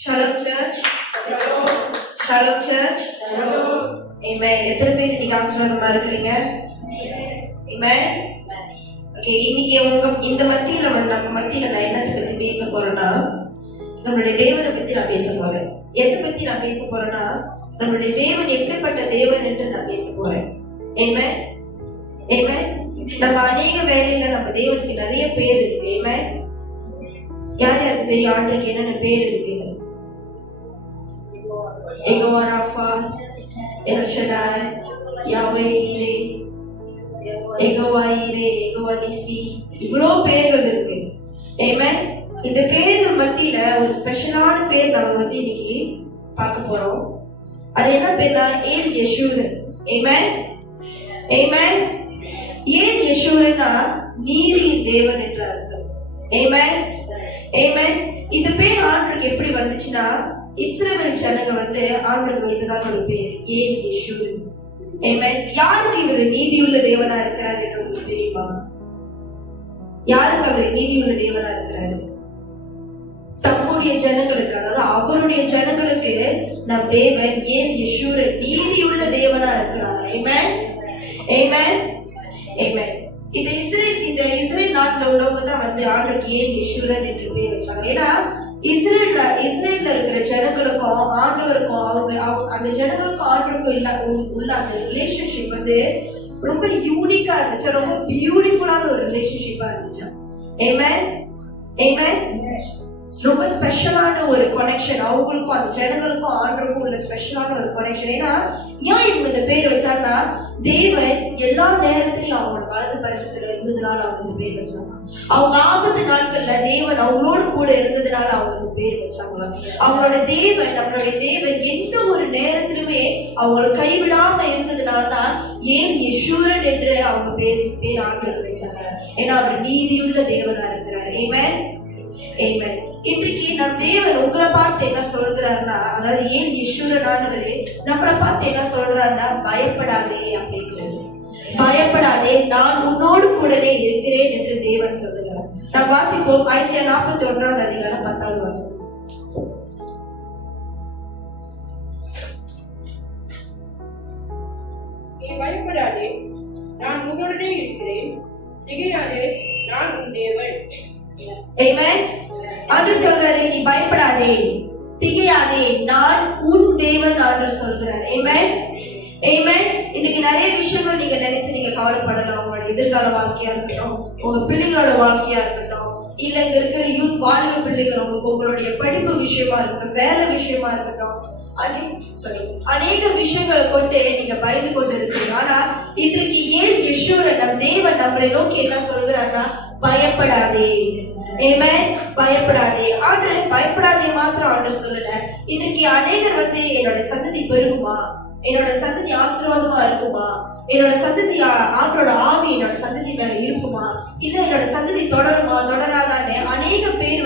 Shalom Church. Shalom. Shalom Church. Shalom. Amen. எத்தனை பேர் இன்னைக்கு ஆசீர்வாதமா இருக்கிறீங்க? Amen. Okay, இன்னைக்கு இந்த மத்தியில நம்ம மத்தியில நான் என்னத்தை பத்தி பேச போறேன்னா, நம்மளுடைய தேவனை பத்தி நான் பேச போறேன். எதை பத்தி நான் பேச போறேன்னா, நம்மளுடைய தேவன் எப்படிப்பட்ட தேவன் என்று நான் பேச போறேன். Amen. Amen. நம்ம அநேக வேலையில நம்ம தேவனுக்கு நிறைய பேர் இருக்கு. Amen. யார் யாருக்கு தெரியும் ஆண்டவருக்கு என்னென்ன பேர் இருக்கு? யெகோவா ராஃபா, எல் ஷடாய், யாவே ஈரே, யெகோவா ஈரே, யெகோவா நிசி, இவ்வளோ பேர்கள் இருக்கு. ஆமென். இந்த பேர்கள் மத்தியில ஒரு ஸ்பெஷலான பேர் நம்ம இன்னைக்கு பார்க்க போறோம். அது என்ன பேர்னா ஏல் யெஷூரன். ஆமென். ஆமென். ஏல் யெஷூரன்னா நீதியின் தேவன் என்ற அர்த்தம். ஆமென். ஆமென். இந்த பேர் ஆண்டவருக்கு எப்படி வந்துச்சுன்னா, இஸ்ரவேல் ஜனங்க ஆண்டவருக்கு வைத்ததான ஒரு பேர் ஏல் யெஷூரன். ஆமென். யாருக்கு இவர் நீதியுள்ள தேவனா இருக்கிறார் என்று உங்களுக்கு தெரியுமா? யாருக்கு அவர் நீதியுள்ள தேவனா இருக்கிறாரு? தம்முடைய ஜனங்களுக்கு, அதாவது அவருடைய ஜனங்களுக்கு நம் தேவன் ஏல் யெஷூரன் நீதியுள்ள தேவனா இருக்கிறார். ஆமென். ஆமென். ஆமென். இந்த இஸ்ரேல் நாட்டுல உள்ளவங்க தான் ஆண்டவருக்கு ஏல் யெஷூரன் என்று பேர் வச்சாங்க. ஏன்னா இஸ்ரேல்ல இருக்கிற ஜனங்களுக்கும் ஆண்டவருக்கும் அந்த ஜனங்களுக்கும் ஆண்டவருக்கும் உள்ள அந்த ரிலேஷன்ஷிப் ரொம்ப யூனிக்கா இருந்துச்சு, ரொம்ப பியூட்டிஃபுல்லான ஒரு ரிலேஷன்ஷிப்பா இருந்துச்சு. ஆமென். ஆமென். ரொம்ப ஸ்பெஷலான ஒரு கனெக்ஷன் அவங்களுக்கும் அந்த ஜனங்களுக்கும் ஆண்டவருக்கும் உள்ள ஸ்பெஷலான ஒரு கனெக்ஷன். ஏன்னா ஏன் இவங்க இந்த பேர் வச்சாங்கன்னா, தேவன் எல்லா நேரத்திலையும் அவங்களோட வலது பரிசத்துல இருந்ததுனால அவங்க இந்த பேர் வச்சாங்க. அவங்க ஆபத்து நாட்கள்ல தேவன் அவங்களோட கூட இருந்ததுனால அவங்க இந்த பேர் வச்சாங்க. அவங்களோட தேவன், நம்மளுடைய தேவன் எந்த ஒரு நேரத்திலுமே அவங்களை கைவிடாம இருந்ததுனாலதான் ஏல் யெஷூரன் என்று அவங்க பேர் ஆண்டவருக்கு வச்சாங்க. ஏன்னா அவர் நீதியுள்ள தேவனா இருக்கிறார். ஆமென். ஆமென். இன்றைக்கு நம் தேவன் உங்களை பார்த்து என்ன சொல்றாருன்னா, அதாவது ஏன் யெஷூரனானவரே நம்மளை பார்த்து என்ன சொல்றாருன்னா, பயப்படாதே அப்படின்றது. பயப்படாதே, நான் உன்னோடு கூடவே இருக்கிறேன் என்று தேவன் சொல்லுகிறார். நாம் வாசிப்போம் ஐசியா 41 அதிகாரம் 10வது வசனம். நீ பயப்படாதே, நான் உன்னுடனே இருக்கிறேன், திகையாதே, நான் உன் தேவன். ஆமென். ஆண்டவர் சொல்றாரு, நீ பயப்படாதே, திகையாதே, நான் உன் தேவன் ஆண்டவர் சொல்கிறார். ஆமென். ஆமென். இன்னைக்கு நிறைய விஷயங்கள் நீங்க நினைச்சு நீங்க கவலைப்படலாம். உங்களோட எதிர்கால வாழ்க்கையா இருக்கட்டும், உங்க பிள்ளைகளோட வாழ்க்கையா இருக்கட்டும், இல்ல இங்க இருக்கிற யூத் வாலிப பிள்ளைகள் உங்களுடைய படிப்பு விஷயமா இருக்கட்டும், வேலை விஷயமா இருக்கட்டும், அநேக விஷயங்களை கொண்டு நீங்க பயந்து கொண்டு இருக்கீங்க. ஆனா இன்றைக்கு ஏல் யெஷூரன் நம் தேவன் நம்மளை நோக்கி என்ன சொல்கிறார்னா, பயப்படாதே. ஆமென். பயப்படாதே. ஆண்டவர் பயப்படாதே மாத்திரம் ஆண்டவர் சொல்லல. இன்னைக்கு அநேகர் என்னோட சந்ததி பெருகுமா, என்னோட சந்ததி ஆசீர்வாதமா இருக்குமா, என்னோட சந்ததி ஆண்டோட ஆவி என்னோட சந்ததி மேல இருக்குமா, இல்ல என்னோட சந்ததி தொடருமா தொடராதான்னு அநேக பேர்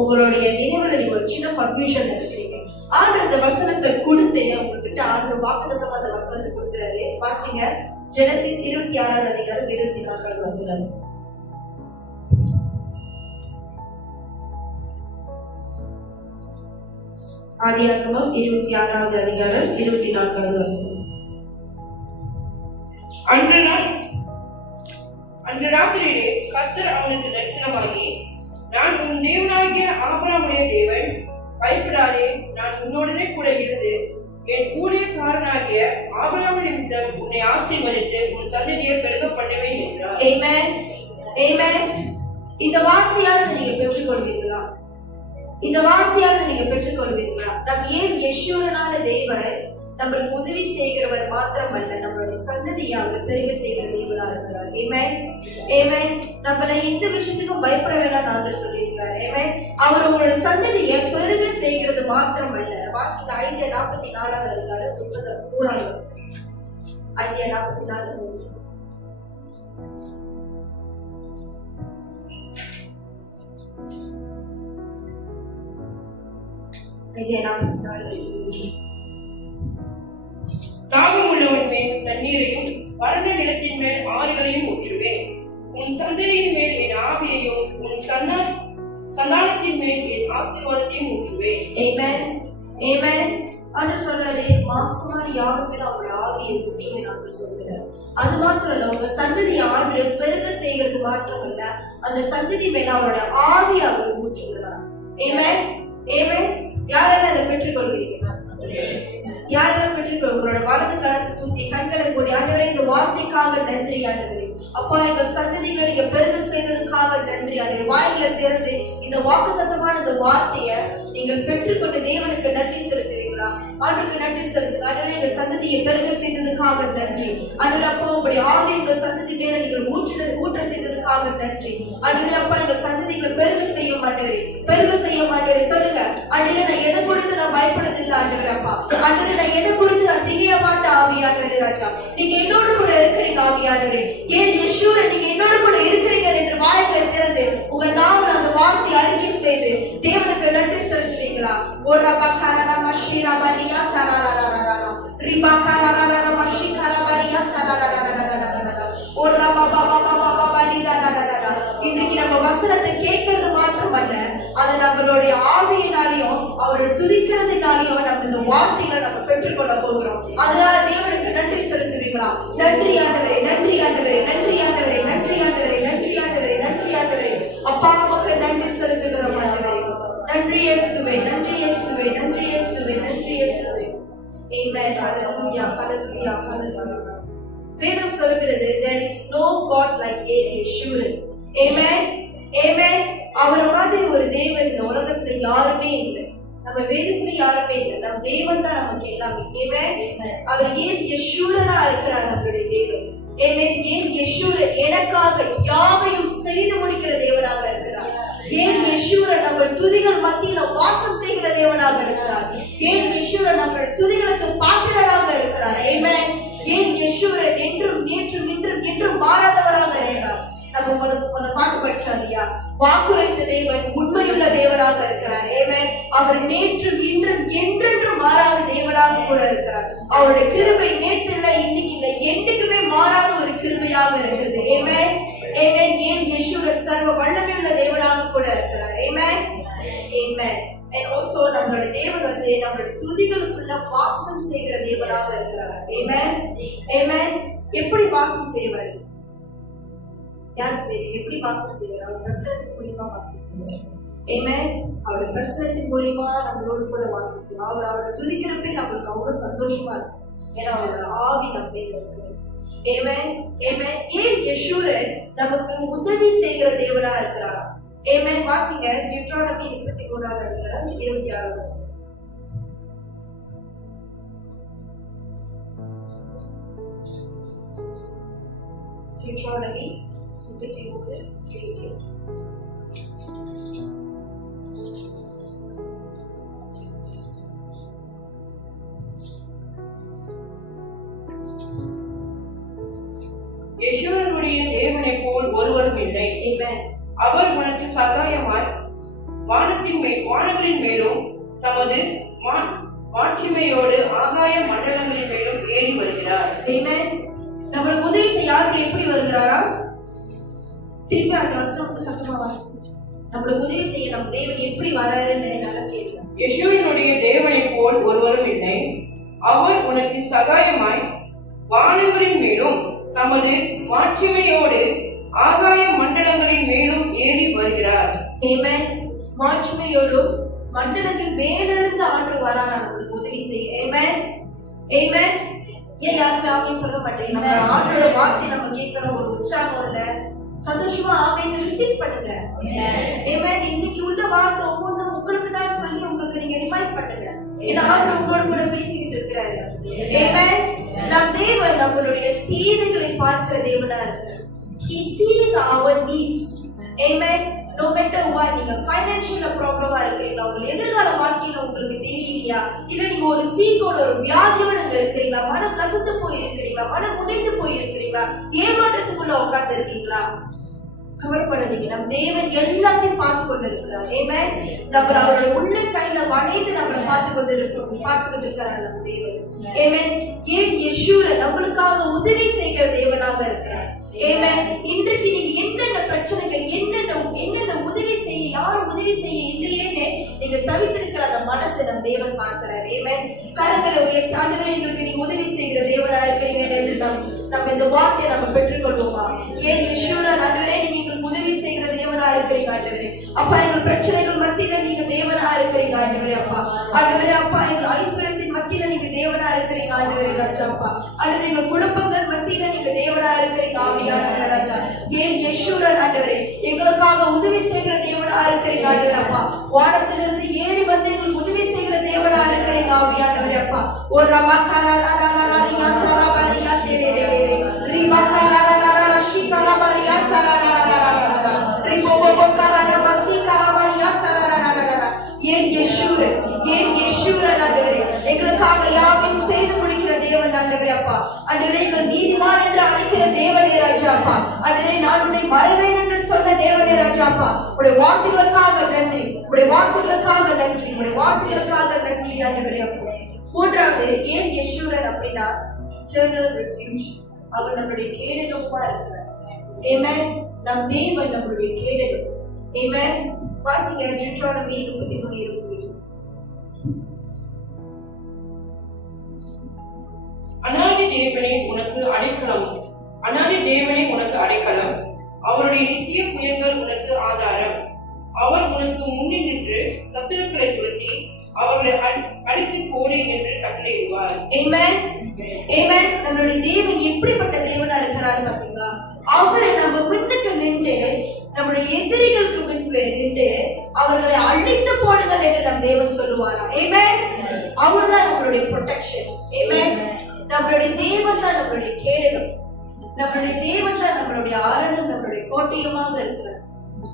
உங்களுடைய நினைவுல நீங்க ஒரு சின்ன கன்ஃபியூஷன்ல இருக்கிறீங்க. ஆண்டவர் இந்த வசனத்தை கொடுத்து உங்ககிட்ட ஆண்டவர் வாக்குத்தத்தமா அந்த வசனத்தை கொடுக்கிறாரு. வாசிங்க ஜெனசிஸ் 26 அதிகாரம் 24வது வசனம். ஆதியாகமம் 26வது அதிகாரம் 24வது வசனம். அன்று ராத்திரியிலே கர்த்தர் அவனுக்கு தரிசனமாகி, நான் உன் தேவனாகிய ஆபிரகாமுடைய தேவன், பயப்படாதே, நான் உன்னோடனே கூட இருந்து என் ஊழியக்காரனாகிய ஆபிரகாம் நிமித்தம் உன்னை ஆசீர்வதித்து உன் சந்ததியை பெருக பண்ணுவேன் என்றார். ஆமென். ஆமென். இந்த வார்த்தையானது நீங்க பெற்றுக்கொள்வீர்களா? இந்த வார்த்தையானது நீங்க பெற்றுக்கொள்வீர்களா? நம் ஏன் யெஷூரனான தேவன் நம்மளுக்கு உதவி செய்கிறவர் மாத்திரம் அல்ல, நம்மளுடைய சந்ததியை அவர் பெருக செய்கிற தேவனா இருக்கிறார். ஆமென். ஆமென். நம்மளை எந்த விஷயத்துக்கும் பயப்பட வேண்டாம் ஆண்டவர் சொல்லியிருக்கிறார். ஆமென். அவர் உங்களோட சந்ததியை பெருக செய்கிறது மாத்திரம் அல்ல. வாசிங்க ஐசியா 44வது அதிகாரம் 3வது வசனம். ஐசியா 44:3. தாகம் உள்ளவன் மேல் தண்ணீரையும் வறண்ட நிலத்தின் மேல் ஆறுகளையும் ஊற்றுவேன். உன் சந்ததியின் மேல் என் ஆவியையும் உன் சந்தானத்தின் மேல் என் ஆசீர்வாதத்தையும் ஊற்றுவேன். Amen. ஆண்டு சொல்றாரு, மாம்சமான யாரும் மேல அவங்களோட ஆவியை குற்றமே நான் சொல்கிறார். அது மாத்திரம் இல்ல, உங்க சந்ததி ஆண்டு பெருக செய்கிறது மாற்றம் இல்ல, அந்த சந்ததி மேல அவரோட ஆவி அவர் ஊற்றுகிறார். Amen. Amen. யாரெல்லாம் அதை பெற்றுக்கொள்கிறீங்க? யாரெல்லாம் பெற்றுக்கொள் உங்களோட வலது கரத்தை தூக்கி கண்களை மூடி, ஆண்டவரே இந்த வார்த்தைக்காக நன்றி ஆண்டவரே, அப்பா எங்க சந்ததிகளை நீங்க பெருக செய்ததுக்காக நன்றி ஆண்டவரே. வாயில திறந்து இந்த வாக்குத்தத்தமான இந்த வார்த்தையை நீங்கள் பெற்றுக்கொண்டு தேவனுக்கு நன்றி செலுத்துவீங்களா? ஆண்டுக்கு நன்றி செலுத்துங்க. ஆண்டவரே எங்க சந்ததியை பெருக செய்ததுக்காக நன்றி ஆண்டவரே. அப்பா உங்களுடைய ஆவி எங்க சந்ததி மேல நீங்கள் ஊற்ற செய்ததுக்காக நன்றி ஆண்டவரே. அப்பா எங்க சந்ததிகளை பெருக செய்ய மாட்டவரே, பெருக செய்ய மாட்டவரே. சொல்லுங்க ஆண்டவரே, நான் எதை குறித்து நான் பயப்படுறதில்லை ஆண்டவரே. அப்பா ஆண்டவரே, நான் எதை குறித்து நான் தெரிய மாட்டேன் ஆவியானவரே. ராஜா நீங்க என்னோட கூட இருக்கிறீங்க ஆவியானவரே. ஏன் யெஷூரா நீங்க என்னோட கூட இருக்கிறீங்க என்று வாய்களை திறந்து உங்க நாம அந்த வார்த்தை அறிக்கை செய்து தேவனுக்கு நன்றி செலுத்துவீங்களா? ஒரு பக்காரா மஷீரா மரியா சராரா ரிபா காரா மஷிகாரா மரியா சராரா ஒரு பாபா பாபா மரியா. இன்னைக்கு நம்ம வசனத்தை கேட்கறது மாத்திரம் அல்ல, அதை நம்மளுடைய ஆவியினாலையும் அவருடைய துதிக்கிறதுனாலையும் நம்ம இந்த வார்த்தைகளை நம்ம பெற்றுக்கொள்ள போகிறோம். அதனால தேவனுக்கு நன்றி செலுத்துவீங்களா? நன்றி ஆண்டவரே, நன்றி ஆண்டவரே, நன்றி ஆண்டவரே, நன்றி ஆண்டவரே, நன்றி ஆண்டவரே, நன்றி ஆண்டவரே. அப்பா உமக்கு நன்றி செலுத்துகிறோம் ஆண்டவரே. நன்றி இயேசுவே, நன்றி இயேசுவே, நன்றி இயேசுவே, நன்றி இயேசுவே. Amen. Hallelujah, hallelujah, hallelujah. வேதம் சொல்கிறது, there is no God like Yeshua. Amen. Amen. அவரை மாதிரி ஒரு தேவன் இந்த உலகத்துல யாருமே இல்லை. நம்ம வேதத்துல யாருமே இல்லை. நம்ம தேவன் தான் நமக்கு எல்லாமே. Amen. அவர் ஏன் யெஷூரனா இருக்கிறார் நம்மளுடைய தேவன். Amen. ஏன் யெஷூரா எனக்காக யாவையும் செய்து முடிக்கிற தேவனாக இருக்கிறார். ஏன் யெஷூரா நம்ம துதிகள் மத்தியில வாசம் செய்கிற தேவனாக இருக்கிறார். ஏன் யெஷூரா நம்மளுடைய துதிகளுக்கு பாத்திரராக இருக்கிறார். Amen. ஏன் யெஷூரா என்றும் நேற்றும் இன்றும் என்றும் மாறாதவராக இருக்கிறார். நம்ம முத பாட்டு படிச்சோம் இல்லையா? வாக்குரைத்த தேவன் உண்மையுள்ள தேவனாக இருக்கிறார். Amen. அவர் நேற்றும் இன்றும் என்றென்றும் மாறாத தேவனாக கூட இருக்கிறார். அவருடைய கிருபை நேற்றில்லை, இன்னைக்கு இல்லை, என்றைக்குமே மாறாத ஒரு கிருபையாக இருக்கிறது. Amen. Amen. ஏன் யெஷூரா சர்வ வல்லமையுள்ள தேவனாக கூட இருக்கிறார். Amen. Amen. And also நம்மளுடைய தேவன் நம்மளுடைய துதிகளுக்குள்ள வாசம் செய்கிற தேவனாக இருக்கிறார். Amen. Amen. எப்படி வாசம் செய்வார்? யாருக்கு தெரியும் எப்படி வாசம் செய்வார்? அவர் பிரசனத்தின் மூலியமா வாசம் செய்வார். Amen. அவருடைய பிரசனத்தின் மூலியமா நம்மளோடு கூட வாசம் செய்வார். அவரை துதிக்கிறப்பே நம்மளுக்கு அவ்வளவு சந்தோஷமா இருக்கும். ஏன்னா அவரோட ஆவி நம்ம இருக்கிறது. Amen. Amen. ஏன் யெஷூரா நமக்கு உதவி செய்கிற தேவனா இருக்கிறார்? Amen. வாசிங்க டியூட்ரானமி 33வது அதிகாரம் 26வது வசனம். டியூட்ரானமி 33:28. யெஷூரனுடைய தேவனை போல் ஒருவரும் இல்லை. அவர் உனக்கு சகாயமாய் வானங்களின் மேலும் தமது மாட்சிமையோடு ஆகாய மண்டலங்களின் மேலும் ஏறி வருகிறார். நம்மளுக்கு உதவி செய்ய யாருக்கு எப்படி வருகிறாரா? திருப்பி அந்த வசனம் சத்தமா வாசிக்கும். நம்மளுக்கு உதவி செய்ய நம்ம தேவன் எப்படி வராருன்னு நல்லா கேட்கலாம். யெஷூரனுடைய தேவனை போல் ஒருவரும் இல்லை. அவர் உனக்கு சகாயமாய் வானங்களின் மேலும் தமது மாட்சிமையோடு ஆகாய மண்டலங்களின் மேலும் ஏறி வருகிறார். ஆமென். மாட்சிமையோடும் மண்டலங்கள் மேலிருந்து ஆண்டு வராரா நம்மளுக்கு உதவி செய்ய. ஆமென். ஆமென். ஏன் யாருமே ஆமென் சொல்ல மாட்டேங்க? நம்ம ஆண்டோட வார்த்தை நம்ம கேட்கிற ஒரு உற்சாகம் இல்ல, சந்தோஷமா ஆமென் ரிசீவ் பண்ணுங்க. ஆமென். இன்னைக்கு உள்ள வார்த்தை ஒவ்வொன்றும் உங்களுக்கு தான் சொல்லி உங்களுக்கு நீங்க ரிமைண்ட் பண்ணுங்க. ஏன்னா ஆண்டவர் உங்களோட கூட பேசிக்கிட்டு இருக்கிறாரு. ஆமென். நம் தேவன் நம்மளுடைய தேவைகளை பார்க்கிற தேவனா இருக்கிறார். He sees our needs. Amen. No matter what, நீங்க ஃபைனான்சியல் ப்ராப்ளமா இருக்கீங்களா, உங்க எதிர்கால வாழ்க்கையில உங்களுக்கு தெரியலையா, இல்ல நீங்க ஒரு சீக்கோட ஒரு வியாதியோட இருக்கிறீங்களா, மனம் கசந்து போயிருக்கிறீங்களா, மனம் உடைந்து போயிருக்கிறீங்களா, ஏமாற்றத்துக்குள்ள உட்கார்ந்து இருக்கீங்களா, கவலைப்படாதீங்க. நம் தேவன் எல்லாத்தையும் பார்த்து கொண்டு இருக்கிறார். Amen. நம்ம அவருடைய உள்ள கையில வளைந்து நம்மளை பார்த்துக்கிட்டு இருக்கிறார் நம் தேவன். Amen. ஏன் யெஷூரா நம்மளுக்காக உதவி செய்கிற தேவனாக இருக்கிறார். Amen. இன்றைக்கு நீங்க என்னென்ன பிரச்சனைகள், என்னென்ன உதவி செய்ய, யாரும் உதவி செய்ய இல்லையேன்னு நீங்க தவித்திருக்கிற அந்த மனசை நம் தேவன் பார்க்கிறார். ஆமென். கரங்களை உயர்த்தி ஆண்டவரே எங்களுக்கு நீ உதவி செய்கிற தேவனா இருக்கிறீங்க என்று நம்ம இந்த வார்த்தையை நம்ம பெற்றுக்கொள்வோமா? ஏன் யெஷூரா ஆண்டவரே நீங்க எங்களுக்கு உதவி செய்கிற தேவனா இருக்கிறீங்க ஆண்டவரே. அப்பா எங்கள் பிரச்சனைகள் மத்தியில நீங்க தேவனா இருக்கிறீங்க ஆண்டவரே. அப்பா ஆண்டவரே அப்பா எங்கள் ஐஸ்வர்யத்தின் மத்தியில நீங்க தேவனா இருக்கிறீங்க ஆண்டவரே ராஜா. அப்பா ஆண்டவரே எங்கள் குழப்பங்கள் மத்தியில நீங்க தேவனா இருக்கிறீங்க ஆவியானவர் ராஜா. ஏன் யெஷூரா ஆண்டவரே எங்களுக்காக உதவி செய்கிற தேவனா இருக்கிறீங்க ஆண்டவரே. அப்பா வானத்திலிருந்து ஏறி வந்து எங்களுக்கு உதவி செய்கிற தேவனா இருக்கிறீங்க ஆவியானவரே. அப்பா ஒரு எங்களுக்காக யாவையும் செய்து முடிக்கிற தேவன் ஆண்டவரே. அப்பா ஆண்டவரே எங்கள் நீதிமான் என்று அழைக்கிற தேவனே ராஜா. அப்பா ஆண்டவரே நான் உன்னை மறைவேன் என்று சொன்ன தேவனே ராஜா. அப்பா உடைய வார்த்தைகளுக்காக நன்றி, உடைய வார்த்தைகளுக்காக நன்றி, உடைய வார்த்தைகளுக்காக நன்றி ஆண்டவரே. அப்பா மூன்றாவது ஏன் யெஷூரன் அப்படின்னா இட்டர்னல் ரெஃப்யூஜ். அவர் நம்மளுடைய கேடகமா இருக்கிறார். ஆமென். நம் தேவன் நம்மளுடைய கேடகம். ஆமென். வாசிங்க deuteronomy 33:27. அநாதி தேவனே உனக்கு அடைக்கலம், அநாதி தேவனே உனக்கு அடைக்கலம், அவருடைய நித்திய புயங்கள் உனக்கு ஆதாரம். அவர் உனக்கு முன்னில் நின்று சத்துருக்களை துரத்தி அவர்களை அழித்து போடு என்று கட்டளையிடுவார். ஆமென். ஆமென். நம்மளுடைய தேவன் எப்படிப்பட்ட தேவனா இருக்கிறார் பாத்தீங்களா? அவரை நம்ம முன்னுக்கு நின்று நம்முடைய எதிரிகளுக்கு முன்பு நின்று அவர்களை அழித்து போடுங்கள் என்று நம் தேவன் சொல்லுவாரா? ஆமென். அவர்தான் நம்மளுடைய ப்ரொடெக்ஷன். ஆமென். நம்மளுடைய தேவன் தான் நம்மளுடைய கேடகம். நம்மளுடைய தேவன் தான் நம்மளுடைய அரணும் நம்மளுடைய கோட்டையுமாக இருக்கிறார்.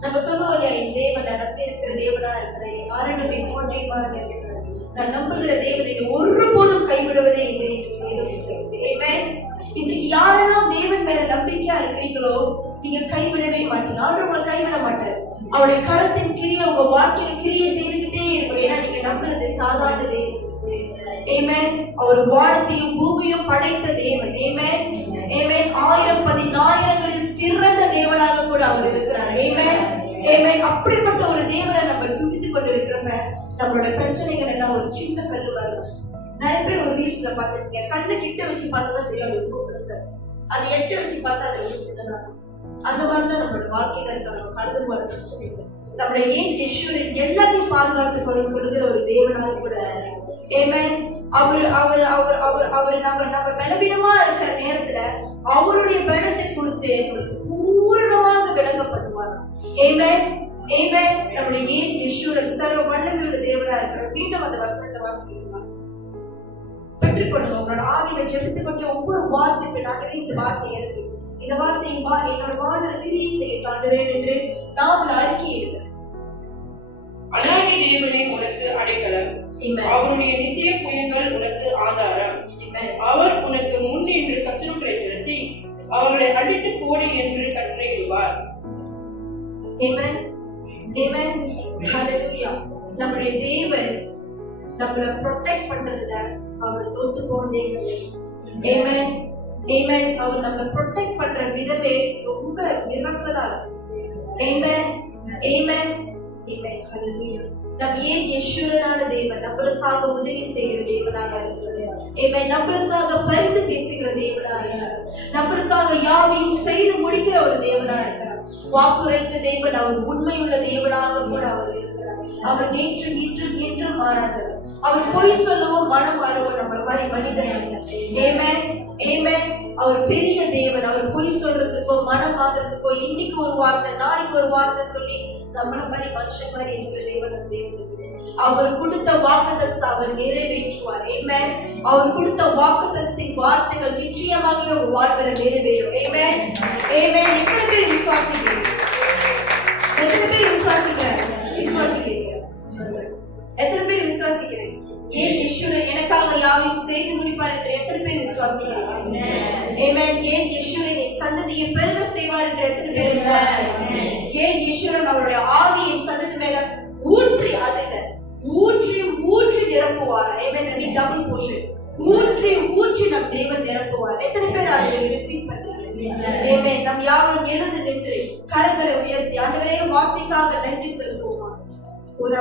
நம்ம சொல்லுவோம் இல்லையா, என் தேவன் நான் நம்பி இருக்கிற தேவனா இருக்கிறேன், என் அரணும் என் கோட்டையுமாக இருக்கிறார், நான் நம்புகிற தேவன் என்னை ஒருபோதும் கைவிடுவதே இல்லை என்று வேதம் சொல்கிறது. ஆமென். இன்னைக்கு யாரெல்லாம் தேவன் மேல நம்பிக்கையா இருக்கிறீங்களோ நீங்க கைவிடவே மாட்டீங்க. ஆண்டவர் உங்களை கைவிட மாட்டார். அவருடைய கரத்தின் கிரியை உங்க வாழ்க்கையில கிரியை செய்துகிட்டே இருக்கும். ஏன்னா நீங்க நம்புறது சாதாரண தேவன். ஆமென். அவர் வானத்தையும் பூமியும் படைத்த தேவன். ஆமென். ஆமென். 1000 சிறந்த தேவனாக கூட அவர் இருக்கிறார். ஆமென். ஆமென். அப்படிப்பட்ட ஒரு தேவனை நம்ம துதித்துக் கொண்டிருக்கிறப்ப நம்மளோட பிரச்சனைகள் எல்லாம் ஒரு சின்ன கல்லு வரும். நிறைய பேர் ஒரு ரீல்ஸ்ல பாத்துருக்கீங்க, கண்ணை கிட்ட வச்சு பார்த்தாதான் தெரியும் அது ரொம்ப பெருசா, அது எட்ட வச்சு பார்த்தா அது ரொம்ப சின்னதா. அந்த மாதிரிதான் நம்மளோட வாழ்க்கையில இருக்க நம்ம கடந்து போற பிரச்சனைகள். நம்மளை ஏன் யெஷூரன் எல்லாத்தையும் பாதுகாத்து கொடுக்கிற ஒரு தேவனாக கூட. ஆமென். அவர் நம்ம பலவீனமா இருக்கிற நேரத்துல அவருடைய பலத்தை கொடுத்து நம்மளுக்கு பூரணமாக விளங்கப்படுவார். ஆமென். ஆமென். நம்முடைய ஏன் யெஷூரன் சர்வ வல்லமையுள்ள தேவனா இருக்கிறார். மீண்டும் அந்த வசனத்தை வாசிக்கலாம். பெற்றுக்கொள்ளுங்க. உங்களோட ஆவியில ஜெபித்துக் கொண்டு ஒவ்வொரு வார்த்தை பின்னாடி இந்த வார்த்தை இருக்கு, இந்த வார்த்தையை என்னோட வாழ்வில் கிரியை செய்ய என்று நாவல் அறிக்கையிடுங்க. அநாதி தேவனே உனக்கு அடைக்கலம், அவருடைய நித்திய புயங்கள் உனக்கு ஆதாரம். அவர் உனக்கு முன் என்று சத்துருக்களை துரத்தி அவர்களை அழித்து போடு என்று கட்டளையிடுவார். ஆமென். ஆமென். ஹல்லேலூயா. நம்முடைய தேவன் நம்மளை ப்ரொடெக்ட் பண்றதுல அவர் தோத்து போனதே கிடையாது. ஆமென். ஆமென். அவர் நம்மளை ப்ரொடெக்ட் பண்ற விதமே ரொம்ப மிராக்கிளா இருக்கு. ஆமென். ஆமென். ஆமென். ஹல்லேலூயா. நம் ஏன் யெஷூரனான தேவன் நம்மளுக்காக உதவி செய்கிற தேவனாக இருக்கிறார். ஆமென். நம்மளுக்காக பரிந்து பேசுகிற தேவனாக இருக்கிறார். நம்மளுக்காக யாவையும் செய்து முடிக்கிற ஒரு தேவனாக இருக்கிறார். வாக்குரைத்த தேவன் அவர் உண்மையுள்ள தேவனாக கூட அவர் இருக்கிறார். அவர் நேற்று இன்று மாறாதவர். அவர் பொய் சொல்லவும் மனம் மாறவும் நம்மள மாதிரி மனிதன் அல்ல. ஆமென். ஆமென். அவர் பெரிய தேவன். அவர் பொய் சொல்றதுக்கோ மனம் மாறுறதுக்கோ இன்னைக்கு ஒரு வார்த்தை நாளைக்கு ஒரு வார்த்தை சொல்லி நம்மள மாதிரி மனுஷன் மாதிரி இருக்கிற தேவன் தேவன். அவர் கொடுத்த வாக்குத்தத்தத்தை அவர் நிறைவேற்றுவார். ஆமென். அவர் கொடுத்த வாக்குத்தத்தத்தின் வார்த்தைகள் நிச்சயமாக உங்க வாழ்வில் நிறைவேறும். ஆமென். ஆமென். எத்தனை பேர் விசுவாசிக்கிறீங்க? எத்தனை பேர் விசுவாசிக்கிறீங்க? எத்தனை பேர் விசுவாசிக்கிறீங்க? ஏன் யெஷூரன் எனக்காக யாவையும் செய்து முடிப்பார் என்று எத்தனை பேர் விசுவாசிக்கிறீங்க? ஆமென். ஏன் யெஷூரன் என் சந்ததியை பெருக செய்வார் என்று எத்தனை பேர் விசுவாசிக்கிறீங்க? ஏன் யெஷூரன் அவருடைய ஆவியை சந்ததி மேல ஊற்றி அதில் ஊற்றி நிரப்புவார். ஆமென். டபுள் போர்ஷன் ஊற்றி நம் தேவன் நிரப்புவார். எத்தனை பேர் அதை ரிசீவ் பண்றீங்க? ஆமென். நம் யாரும் எழுந்து நின்று கரங்களை உயர்த்தி ஆண்டவரே வார்த்தைக்காக நன்றி செலுத்துவோமா? ஒரு